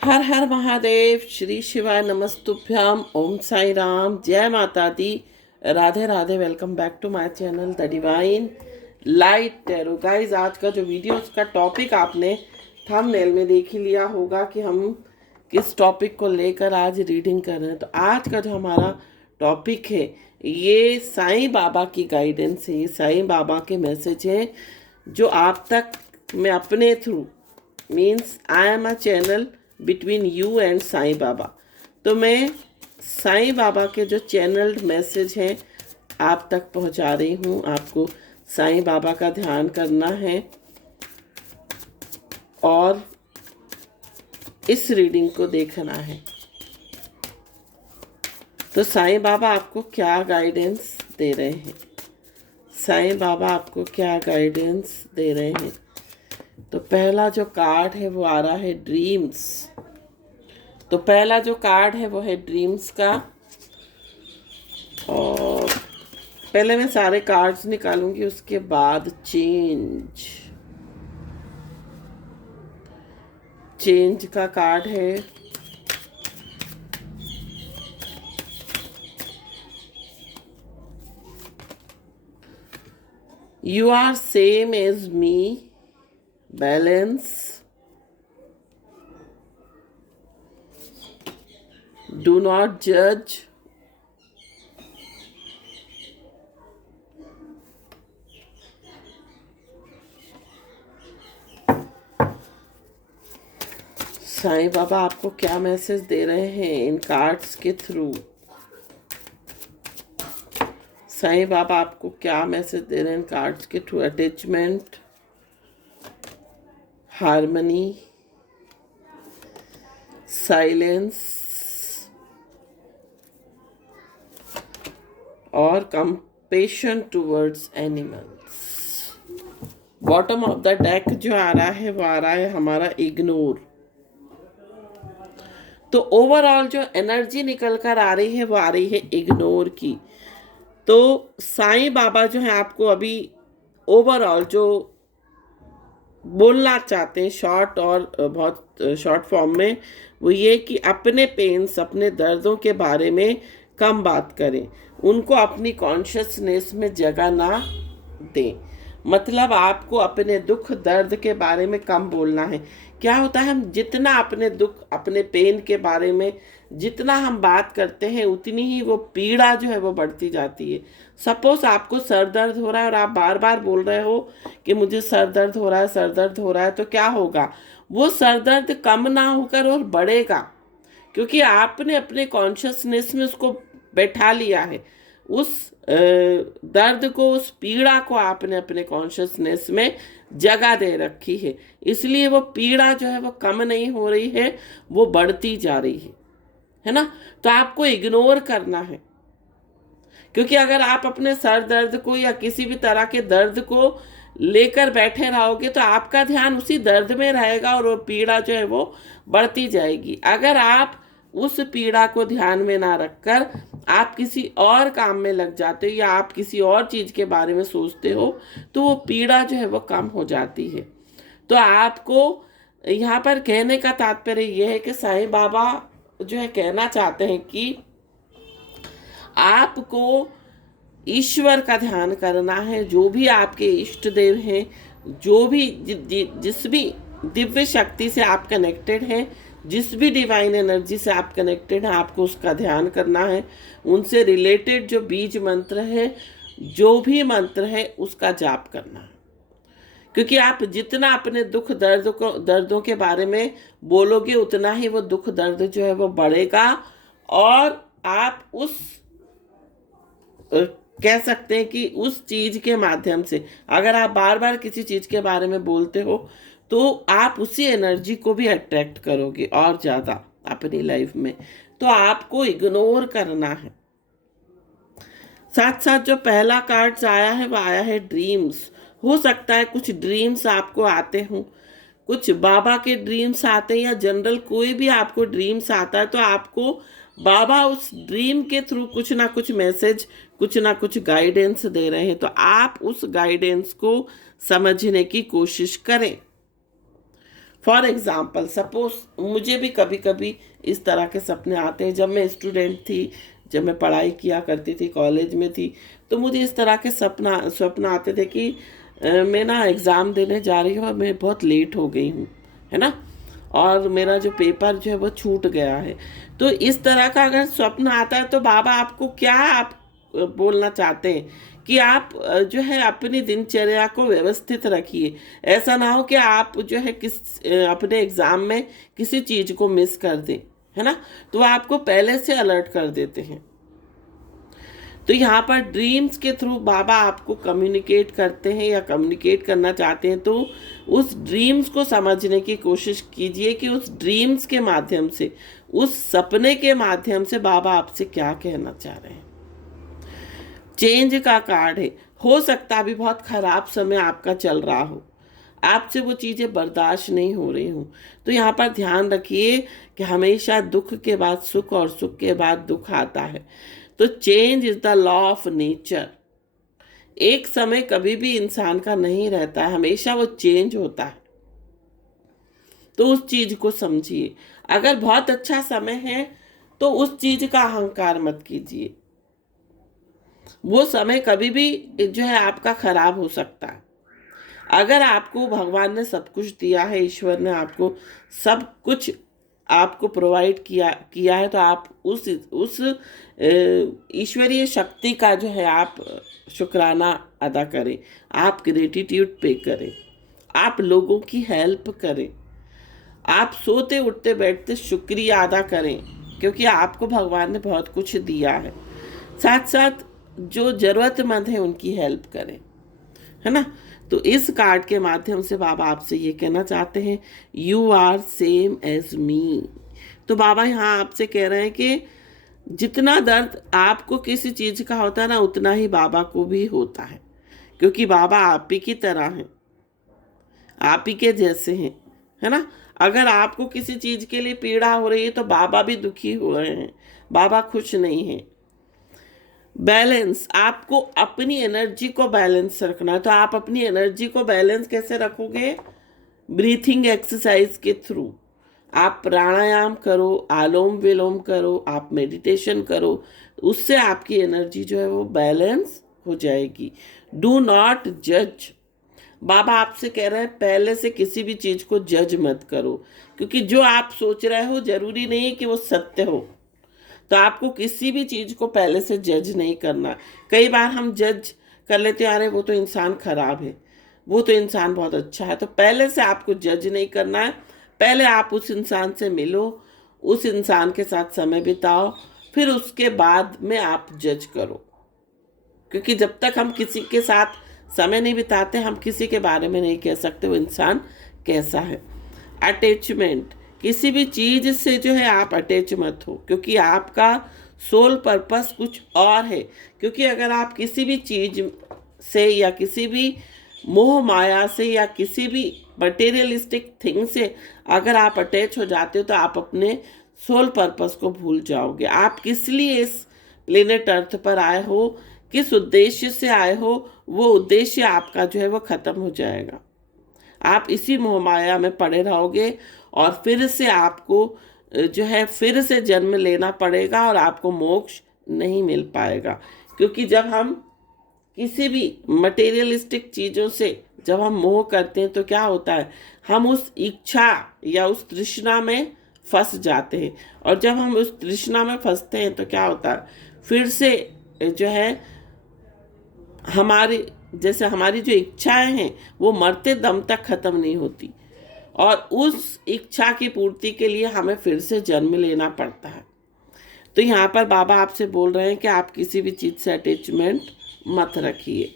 हर हर महादेव, श्री शिवाय नमस्तुभ्यम, ओम साई राम, जय माता दी, Radhe Radhe. Welcome back to my channel the divine light tarot. Guys, आज का जो वीडियो उसका टॉपिक आपने थंबनेल में देख ही लिया होगा कि हम किस टॉपिक को लेकर आज रीडिंग कर रहे हैं। तो आज का जो हमारा टॉपिक है ये साईं बाबा की गाइडेंस है, ये साईं बाबा के मैसेज हैं जो आप तक मैं अपने through means I am a channel between you and Sai Baba. तो मैं साईं बाबा के जो चैनल्ड मैसेज हैं आप तक पहुंचा रही हूं। आपको साईं बाबा का ध्यान करना है और इस रीडिंग को देखना है। तो साईं बाबा आपको क्या गाइडेंस दे रहे हैं, साईं बाबा आपको क्या गाइडेंस दे रहे हैं। तो पहला जो कार्ड है वो आ रहा है ड्रीम्स। तो पहला जो कार्ड है वो है ड्रीम्स का। और पहले मैं सारे कार्ड्स निकालूंगी, उसके बाद चेंज का कार्ड है। You are same as me, balance, do not जज, साईं बाबा आपको क्या मैसेज दे रहे हैं इन कार्ड्स के थ्रू। साईं बाबा आपको क्या मैसेज दे रहे हैं इन कार्ड्स के थ्रू। अटैचमेंट, हार्मनी, साइलेंस और compassion towards animals. Bottom of the deck जो आ रहा है वो आ रहा है हमारा इग्नोर। तो ओवरऑल जो एनर्जी निकल कर आ रही है वो आ रही है इग्नोर की। तो साईं बाबा जो है आपको अभी ओवरऑल जो बोलना चाहते हैं शॉर्ट और बहुत शॉर्ट फॉर्म में, वो ये कि अपने पेन्स, अपने दर्दों के बारे में कम बात करें, उनको अपनी कॉन्शियसनेस में जगह ना दें। मतलब आपको अपने दुख दर्द के बारे में कम बोलना है। क्या होता है, हम जितना अपने दुख, अपने पेन के बारे में जितना हम बात करते हैं उतनी ही वो पीड़ा जो है वो बढ़ती जाती है। सपोज आपको सर दर्द हो रहा है और आप बार बार बोल रहे हो कि मुझे सर दर्द हो रहा है, सर दर्द हो रहा है, तो क्या होगा, वो सर दर्द कम ना होकर और बढ़ेगा, क्योंकि आपने अपने कॉन्शियसनेस में उसको बैठा लिया है। उस दर्द को, उस पीड़ा को आपने अपने कॉन्शियसनेस में जगह दे रखी है, इसलिए वो पीड़ा जो है वो कम नहीं हो रही है, वो बढ़ती जा रही है ना। तो आपको इग्नोर करना है, क्योंकि अगर आप अपने सर दर्द को या किसी भी तरह के दर्द को लेकर बैठे रहोगे तो आपका ध्यान उसी दर्द में रहेगा और वो पीड़ा जो है वो बढ़ती जाएगी। अगर आप उस पीड़ा को ध्यान में ना रखकर आप किसी और काम में लग जाते हो या आप किसी और चीज़ के बारे में सोचते हो तो वो पीड़ा जो है वो कम हो जाती है। तो आपको यहाँ पर कहने का तात्पर्य यह है कि साईं बाबा जो है कहना चाहते हैं कि आपको ईश्वर का ध्यान करना है। जो भी आपके इष्ट देव हैं, जो भी जिस भी दिव्य शक्ति से आप कनेक्टेड हैं, जिस भी डिवाइन एनर्जी से आप कनेक्टेड हैं, आपको उसका ध्यान करना है। उनसे रिलेटेड जो बीज मंत्र है, जो भी मंत्र है, उसका जाप करना है। क्योंकि आप जितना अपने दुख दर्दों के बारे में बोलोगे उतना ही वो दुख दर्द जो है वो बढ़ेगा। और आप उस कह सकते हैं कि उस चीज के माध्यम से, अगर आप बार बार किसी चीज के बारे में बोलते हो तो आप उसी एनर्जी को भी अट्रैक्ट करोगे और ज्यादा अपनी लाइफ में। तो आपको इग्नोर करना है। साथ साथ जो पहला कार्ड्स आया है वो आया है ड्रीम्स। हो सकता है कुछ ड्रीम्स आपको आते हों, कुछ बाबा के ड्रीम्स आते हैं या जनरल कोई भी आपको ड्रीम्स आता है, तो आपको बाबा उस ड्रीम के थ्रू कुछ ना कुछ मैसेज, कुछ ना कुछ गाइडेंस दे रहे हैं। तो आप उस गाइडेंस को समझने की कोशिश करें। फॉर एग्ज़ाम्पल सपोज मुझे भी कभी कभी इस तरह के सपने आते हैं। जब मैं स्टूडेंट थी, जब मैं पढ़ाई किया करती थी, कॉलेज में थी, तो मुझे इस तरह के स्वप्न आते थे कि मैं ना एग्ज़ाम देने जा रही हूँ और मैं बहुत लेट हो गई हूँ, है ना, और मेरा जो पेपर जो है वो छूट गया है। तो इस तरह का अगर स्वप्न आता है तो बाबा आपको क्या आप बोलना चाहते हैं कि आप जो है अपनी दिनचर्या को व्यवस्थित रखिए। ऐसा ना हो कि आप जो है अपने एग्ज़ाम में किसी चीज़ को मिस कर दें, है ना, तो वो आपको पहले से अलर्ट कर देते हैं। तो यहाँ पर ड्रीम्स के थ्रू बाबा आपको कम्युनिकेट करते हैं या कम्युनिकेट करना चाहते हैं, तो उस ड्रीम्स को समझने की कोशिश कीजिए कि उस ड्रीम्स के माध्यम से, उस सपने के माध्यम से बाबा आपसे क्या कहना चाह रहे हैं। चेंज का कार्ड है। हो सकता है अभी बहुत खराब समय आपका चल रहा हो, आपसे वो चीज़ें बर्दाश्त नहीं हो रही हूँ, तो यहाँ पर ध्यान रखिए कि हमेशा दुख के बाद सुख और सुख के बाद दुख आता है। तो change is the law of nature. एक समय कभी भी इंसान का नहीं रहता है, हमेशा वो चेंज होता है। तो उस चीज को समझिए। अगर बहुत अच्छा समय है तो उस चीज का अहंकार मत कीजिए। वो समय कभी भी जो है आपका खराब हो सकता है। अगर आपको भगवान ने सब कुछ दिया है, ईश्वर ने आपको सब कुछ आपको प्रोवाइड किया है, तो आप उस ईश्वरीय शक्ति का जो है आप शुक्राना अदा करें, आप ग्रेटिट्यूड पे करें, आप लोगों की हेल्प करें, आप सोते उठते बैठते शुक्रिया अदा करें, क्योंकि आपको भगवान ने बहुत कुछ दिया है। साथ साथ जो ज़रूरतमंद है उनकी हेल्प करें, है ना। तो इस कार्ड के माध्यम से बाबा आपसे ये कहना चाहते हैं, यू आर सेम एज मी। तो बाबा यहाँ आपसे कह रहे हैं कि जितना दर्द आपको किसी चीज़ का होता है ना, उतना ही बाबा को भी होता है, क्योंकि बाबा आप ही की तरह हैं, आप ही के जैसे हैं, है ना। अगर आपको किसी चीज़ के लिए पीड़ा हो रही है तो बाबा भी दुखी हो रहे हैं, बाबा खुश नहीं हैं। बैलेंस, आपको अपनी एनर्जी को बैलेंस रखना है। तो आप अपनी एनर्जी को बैलेंस कैसे रखोगे? ब्रीथिंग एक्सरसाइज के थ्रू। आप प्राणायाम करो, आलोम विलोम करो, आप मेडिटेशन करो, उससे आपकी एनर्जी जो है वो बैलेंस हो जाएगी। डू नॉट जज। बाबा आपसे कह रहे हैं पहले से किसी भी चीज़ को जज मत करो, क्योंकि जो आप सोच रहे हो जरूरी नहीं कि वो सत्य हो। तो आपको किसी भी चीज़ को पहले से जज नहीं करना। कई बार हम जज कर लेते हैं, अरे वो तो इंसान खराब है, वो तो इंसान बहुत अच्छा है। तो पहले से आपको जज नहीं करना है। पहले आप उस इंसान से मिलो, उस इंसान के साथ समय बिताओ, फिर उसके बाद में आप जज करो। क्योंकि जब तक हम किसी के साथ समय नहीं बिताते, हम किसी के बारे में नहीं कह सकते वो इंसान कैसा है। अटैचमेंट, किसी भी चीज़ से जो है आप अटैच मत हो, क्योंकि आपका सोल पर्पस कुछ और है। क्योंकि अगर आप किसी भी चीज़ से या किसी भी मोह माया से या किसी भी मटेरियलिस्टिक थिंग से अगर आप अटैच हो जाते हो तो आप अपने सोल पर्पस को भूल जाओगे। आप किस लिए इस प्लेनेट अर्थ पर आए हो, किस उद्देश्य से आए हो, वो उद्देश्य आपका जो है वो ख़त्म हो जाएगा। आप इसी मोहमाया में पड़े रहोगे और फिर से आपको जो है फिर से जन्म लेना पड़ेगा और आपको मोक्ष नहीं मिल पाएगा। क्योंकि जब हम किसी भी मटेरियलिस्टिक चीज़ों से जब हम मोह करते हैं तो क्या होता है, हम उस इच्छा या उस तृष्णा में फंस जाते हैं। और जब हम उस तृष्णा में फंसते हैं तो क्या होता है, फिर से जो है हमारी जो इच्छाएं हैं वो मरते दम तक ख़त्म नहीं होती, और उस इच्छा की पूर्ति के लिए हमें फिर से जन्म लेना पड़ता है। तो यहाँ पर बाबा आपसे बोल रहे हैं कि आप किसी भी चीज़ से अटैचमेंट मत रखिए।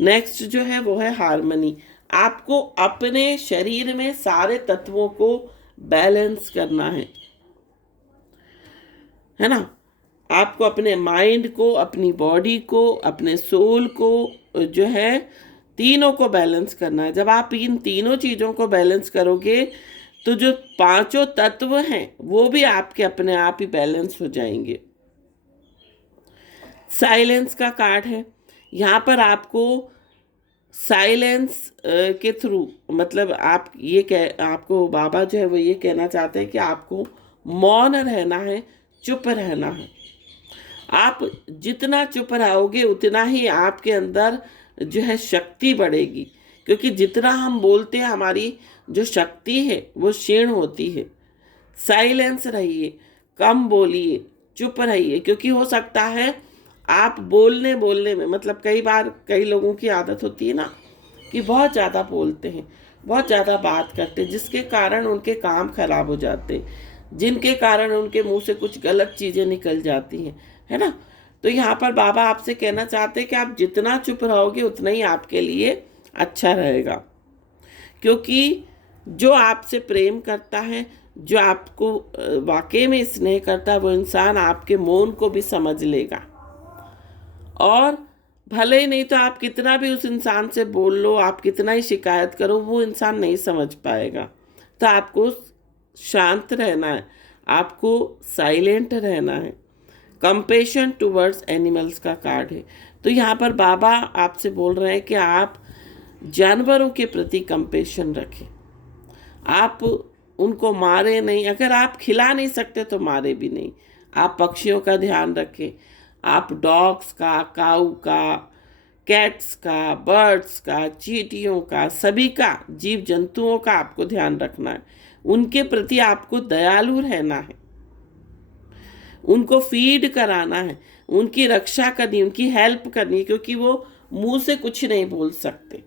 नेक्स्ट जो है वो है हार्मनी। आपको अपने शरीर में सारे तत्वों को बैलेंस करना है ना। आपको अपने माइंड को, अपनी बॉडी को, अपने सोल को जो है तीनों को बैलेंस करना है। जब आप इन तीनों चीज़ों को बैलेंस करोगे तो जो पांचों तत्व हैं वो भी आपके अपने आप ही बैलेंस हो जाएंगे। साइलेंस का कार्ड है। यहाँ पर आपको साइलेंस के थ्रू, मतलब आप ये आपको बाबा जो है वो ये कहना चाहते हैं कि आपको मौन रहना है, चुप रहना है। आप जितना चुप रहोगे उतना ही आपके अंदर जो है शक्ति बढ़ेगी, क्योंकि जितना हम बोलते हैं हमारी जो शक्ति है वो क्षीण होती है। साइलेंस रहिए, कम बोलिए, चुप रहिए, क्योंकि हो सकता है आप बोलने बोलने में, मतलब कई बार कई लोगों की आदत होती है ना कि बहुत ज़्यादा बोलते हैं, बहुत ज़्यादा बात करते हैं, जिसके कारण उनके काम खराब हो जाते हैं, जिनके कारण उनके मुंह से कुछ गलत चीज़ें निकल जाती हैं, है ना। तो यहाँ पर बाबा आपसे कहना चाहते हैं कि आप जितना चुप रहोगे उतना ही आपके लिए अच्छा रहेगा, क्योंकि जो आपसे प्रेम करता है, जो आपको वाकई में स्नेह करता है, वो इंसान आपके मौन को भी समझ लेगा। और भले ही नहीं तो आप कितना भी उस इंसान से बोल लो, आप कितना ही शिकायत करो, वो इंसान नहीं समझ पाएगा। तो आपको शांत रहना है, आपको साइलेंट रहना है। कंपेशन टुवर्ड्स एनिमल्स का कार्ड है। तो यहाँ पर बाबा आपसे बोल रहे हैं कि आप जानवरों के प्रति कंपेशन रखें, आप उनको मारे नहीं, अगर आप खिला नहीं सकते तो मारे भी नहीं। आप पक्षियों का ध्यान रखें, आप डॉग्स का, काऊ का, कैट्स का, बर्ड्स का, चींटियों का, सभी का, जीव जंतुओं का आपको ध्यान रखना है। उनके प्रति आपको दयालु रहना है, उनको फीड कराना है, उनकी रक्षा करनी, उनकी हेल्प करनी है, क्योंकि वो मुंह से कुछ नहीं बोल सकते,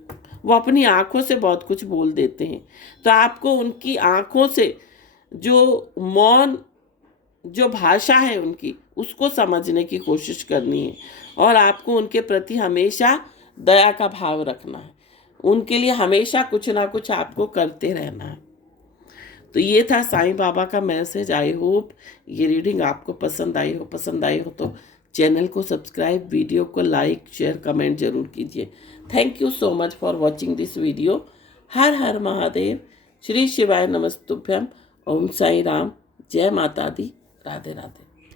वो अपनी आंखों से बहुत कुछ बोल देते हैं। तो आपको उनकी आंखों से जो मौन, जो भाषा है उनकी, उसको समझने की कोशिश करनी है। और आपको उनके प्रति हमेशा दया का भाव रखना है, उनके लिए हमेशा कुछ ना कुछ आपको करते रहना है। तो ये था साईं बाबा का मैसेज। आई होप ये रीडिंग आपको पसंद आई हो। पसंद आई हो तो चैनल को सब्सक्राइब, वीडियो को लाइक, शेयर, कमेंट जरूर कीजिए। Thank you so much for watching this video. हर हर महादेव। श्री शिवाय नमस्तुभ्यम। ओम साई राम। जय माता दी। राधे राधे।